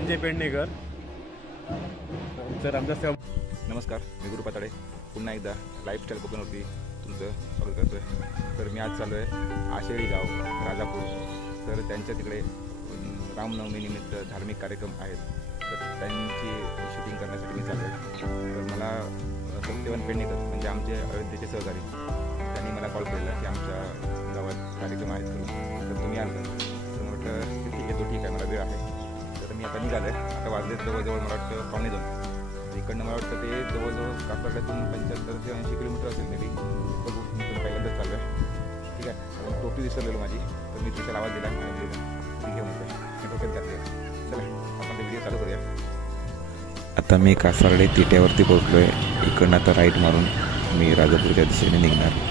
Sanjay Pednekar. Sir आमचा सेवा. नमस्कार, मी गुरु पाताडे पुन्हा एकदा लाईफस्टाईल कोकणवरती तुमचं स्वागत करतो आहे. तर मी आज चाललो आहे आशेळी गाव राजापूर. तर त्यांच्या तिकडे रामनवमीनिमित्त धार्मिक कार्यक्रम आहेत, तर त्यांची शूटिंग करण्यासाठी मी चाललो आहे. तर मला सत्यवान पेडणेकर म्हणजे आमचे अयोध्येचे सहकारी त्यांनी मला कॉल केलेला की आमच्या गावात कार्यक्रम आहेत, तर तुम्ही आल का? तर म्हटलं ठीक आहे, तो ठीक आहे, मला वेळ आहे. तर मी आता निघालो आहे. आता वाजले जवळजवळ मला वाटतं 2:45. इकडनं मला वाटतं ते जवळजवळ कापडातून 75 ते 80 किलोमीटर असेल. मी बघू, मी पण पहिल्यांदाच चाललो आहे. ठीक आहे, टोपी विसरलेलो माझी, तर मी तिच्याला आवाज दिला आणि ती घेऊन येते. मी डोक्यात घातले. चला आपण ते व्हिडिओ चालू करूया. आता मी कासारडे तिट्यावरती पोहोचलो आहे. इकडनं आता राईट मारून मी राजापूरच्या दिशेने निघणार.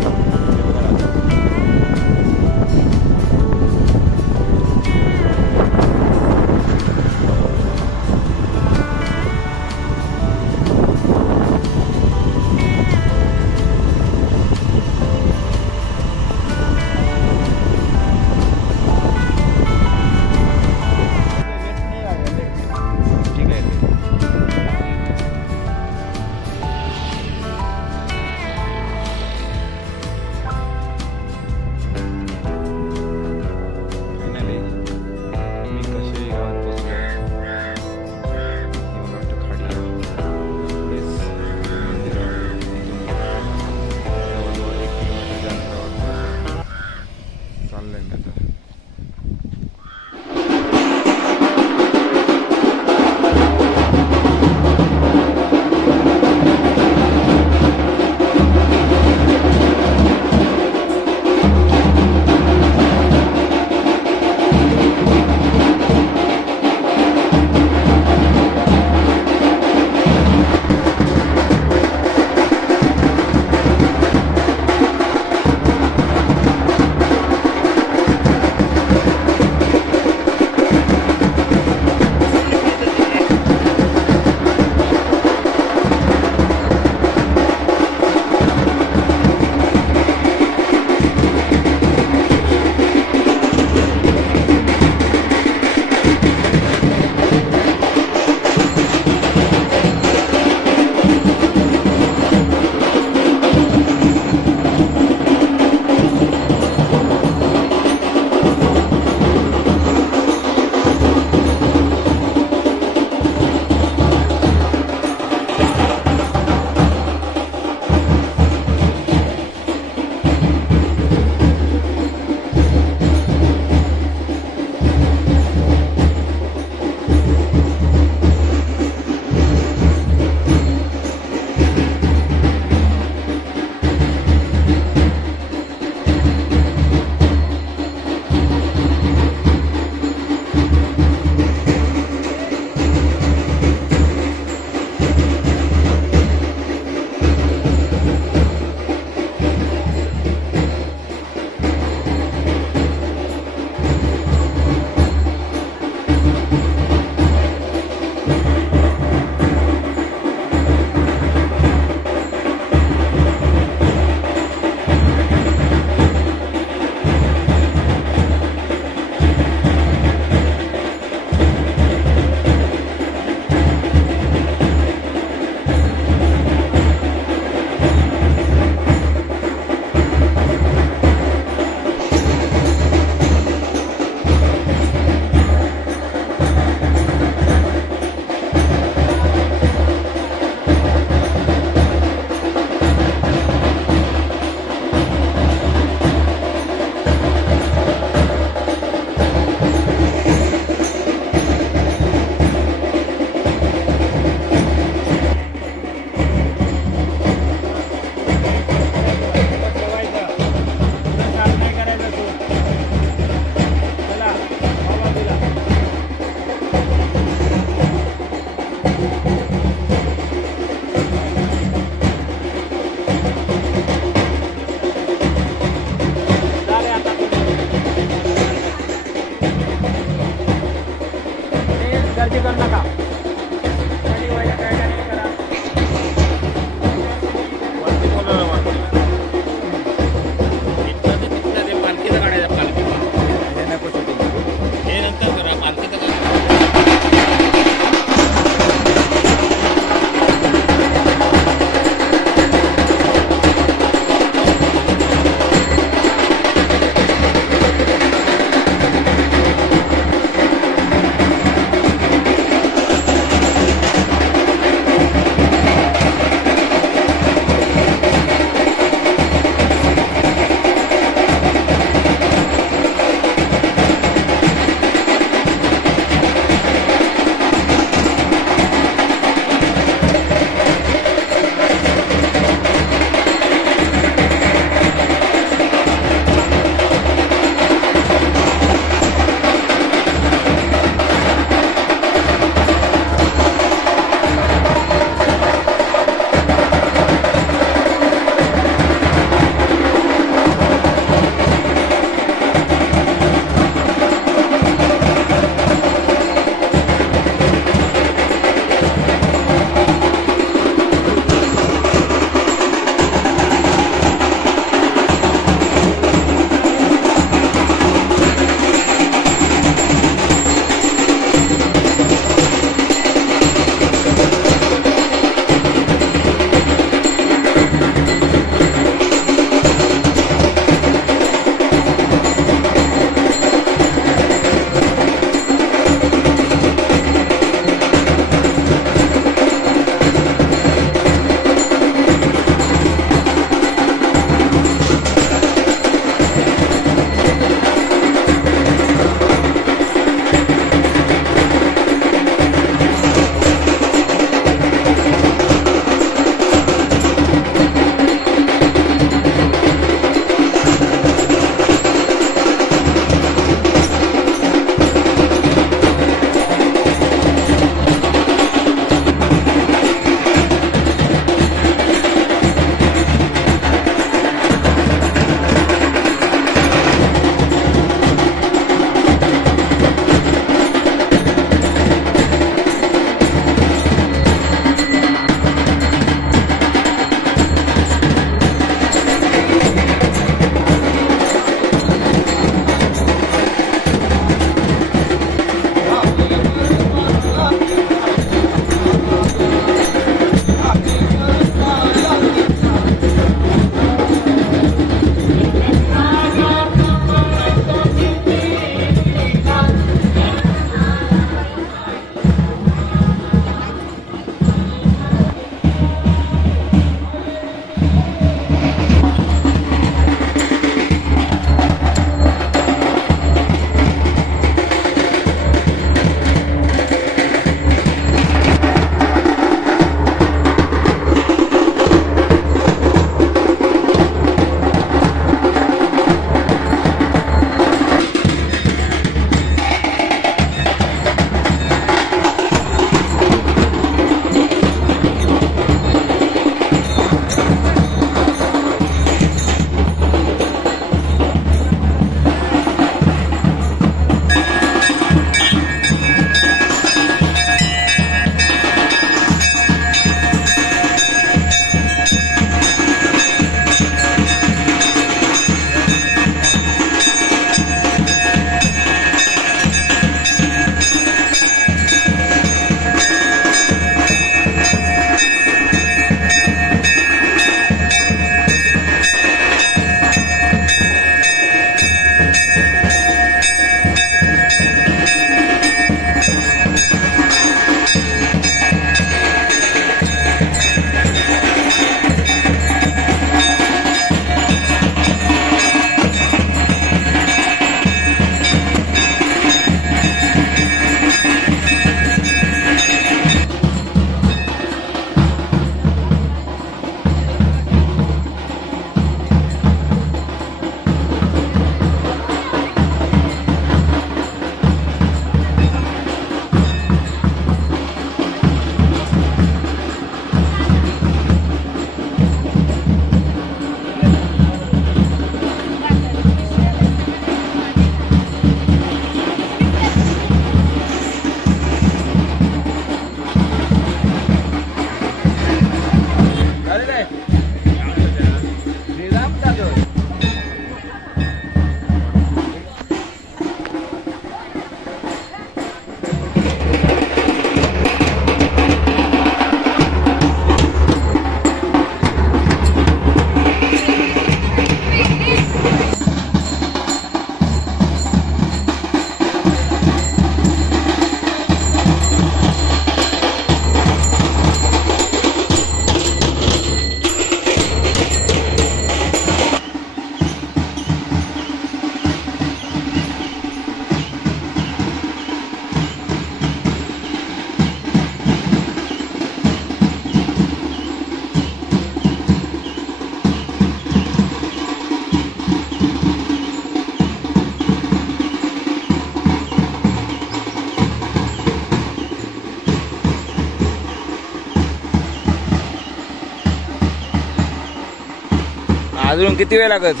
अजून किती वेळ लागत?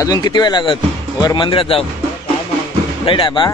अजून किती वेळ लागत वर मंदिरात जाऊ? राईट आहे बा.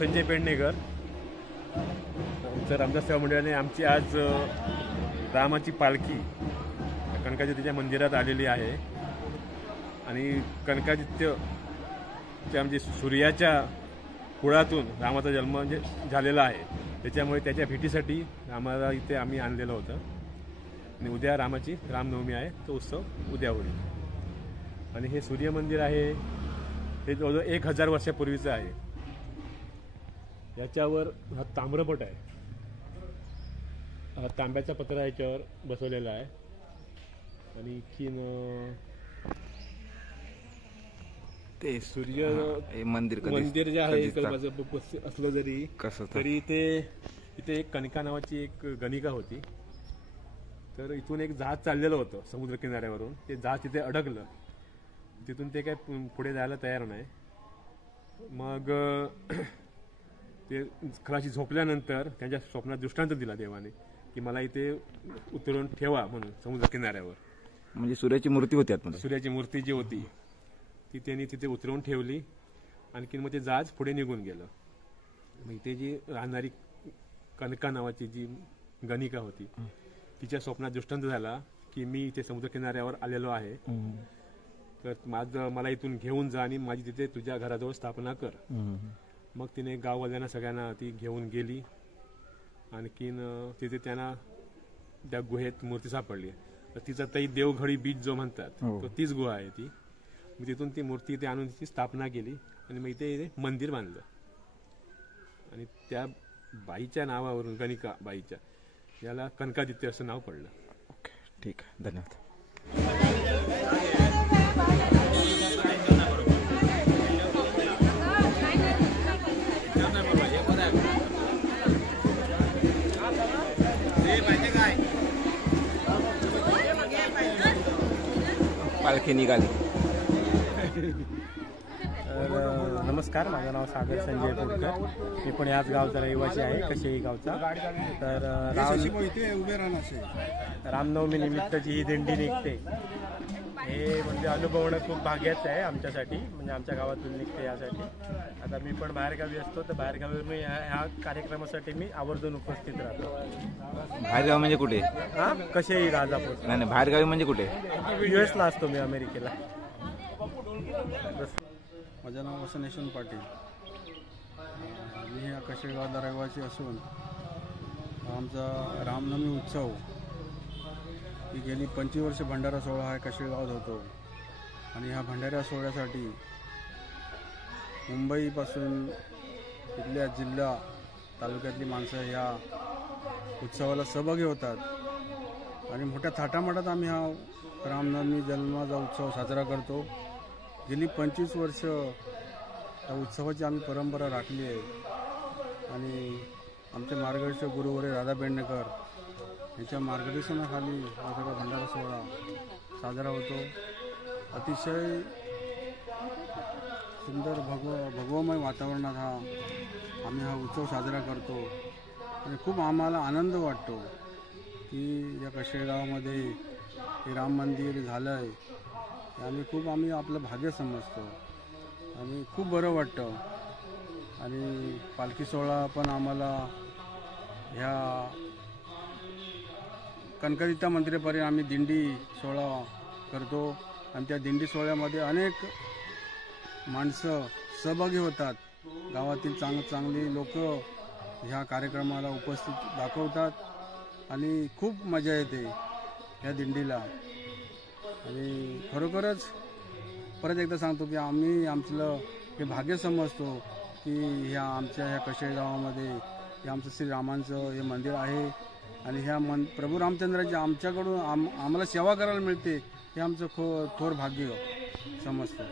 संजय पेडणेकर. रामदास सेवा मंडळाने आमची आज रामाची पालखी कनकादित्यच्या मंदिरात आलेली आहे आणि कनकादित्यच्या म्हणजे सूर्याच्या कुळातून रामाचा जन्म म्हणजे झालेला आहे. त्याच्यामुळे त्याच्या भेटीसाठी रामाला इथे आम्ही आणलेलं होतं आणि उद्या रामाची रामनवमी आहे. तो उत्सव उद्या होईल आणि हे सूर्य मंदिर आहे हे जवळजवळ 1000 वर्षापूर्वीचं आहे. याच्यावर हा ताम्रपट आहे, हा तांब्याचा पत्रा याच्यावर बसवलेला आहे आणि ते सूर्य मंदिर जे आहे असलं जरी तरी इथे एक कणिका नावाची एक गणिका होती. तर इथून एक जहाज चाललेलं होतं समुद्र किनाऱ्यावरून. ते जहाज तिथे अडकलं, तिथून ते काय पुढे जायला तयार नाही. मग ते खलाशी झोपल्यानंतर त्यांच्या स्वप्नात दृष्टांत दिला देवाने की मला इथे उतरून ठेवा म्हणून समुद्र किनाऱ्यावर. म्हणजे सूर्याची मूर्ती होती आतमध्ये. सूर्याची मूर्ती जी होती ती त्यांनी तिथे उतरवून ठेवली. आणखी मग ते जहाज पुढे निघून गेलं. मग इथे जी राहणारी कनका नावाची जी गणिका होती तिच्या स्वप्नात दृष्टांत झाला की मी इथे समुद्र किनाऱ्यावर आलेलो आहे, तर मला इथून घेऊन जा आणि माझी तिथे तुझ्या घराजवळ स्थापना कर. मग तिने गाववाल्यांना सगळ्यांना ती घेऊन गेली. आणखीन तिथे त्यांना त्या गुहेत मूर्ती सापडली. तर तिचा तई देवघडी बीज जो म्हणतात तो तीच गुहा आहे ती. मग तिथून ती मूर्ती इथे आणून तिची स्थापना केली आणि मग इथे मंदिर बांधलं आणि त्या बाईच्या नावावरून गणिका बाईच्या याला कनकादित्य असं नाव पडलं. ओके, ठीक आहे, धन्यवाद. हे निघाले? तर नमस्कार, माझं नाव सागर संजय पोटकर. मी पण याच गावचा रहिवासी आहे, कशेळी गावचा. तर रामनवमी निमित्त जी ही दिंडी निघते हे म्हणजे अनुभवणं खूप भाग्याचं आहे आमच्यासाठी, म्हणजे आमच्या गावातून निघते यासाठी. आता मी पण बाहेरगावी असतो, तर बाहेरगावी ह्या कार्यक्रमासाठी मी आवर्जून उपस्थित राहतो. बाहेरगाव म्हणजे कुठे? हां, कशेळी राजापूर. नाही, बाहेरगावी म्हणजे कुठे? US ला असतो मी, अमेरिकेला. माझं नाव वसंत यशवंत पाटील. मी ह्या कशेळी गावाला रहिवासी असून आमचा रामनवमी उत्सव ही गेली 25 वर्ष भंडारा सोहळा हा कशेळी गावात होतो. आणि ह्या भंडारा सोहळ्यासाठी मुंबईपासून इथल्या जिल्हा तालुक्यातली माणसं ह्या उत्सवाला सहभागी होतात आणि मोठ्या थाटामाटात आम्ही हा रामनवमी जन्माचा उत्सव साजरा करतो. गेली 25 वर्ष या उत्सवाची आम्ही परंपरा राखली आहे आणि आमचे मार्गदर्शक गुरुवरे राधा पेडणेकर यांच्या मार्गदर्शनाखाली हा सगळा भंडारा सोहळा साजरा होतो. अतिशय सुंदर भगवमय वातावरणात आम्ही हा उत्सव साजरा करतो आणि खूप आम्हाला आनंद वाटतो की या कशेळी गावामध्ये हे राम मंदिर झालं आहे. आम्ही आपलं भाग्य समजतो आणि खूप बरं वाटतं. आणि पालखी सोहळा पण आम्हाला ह्या कनकदिता मंदिरापर्यंत आम्ही दिंडी सोहळा करतो आणि त्या दिंडी सोहळ्यामध्ये अनेक माणसं सहभागी होतात. गावातील चांगली लोक ह्या कार्यक्रमाला उपस्थित दाखवतात आणि खूप मजा येते ह्या दिंडीला. आणि खरोखरच परत एकदा सांगतो की आम्ही आमचं हे भाग्य समजतो की ह्या कशेळी गावामध्ये हे आमचं श्रीरामांचं हे मंदिर आहे आणि ह्या प्रभू रामचंद्राची आमच्याकडून आम्हाला सेवा करायला मिळते हे आमचं थोर भाग्य समजतं.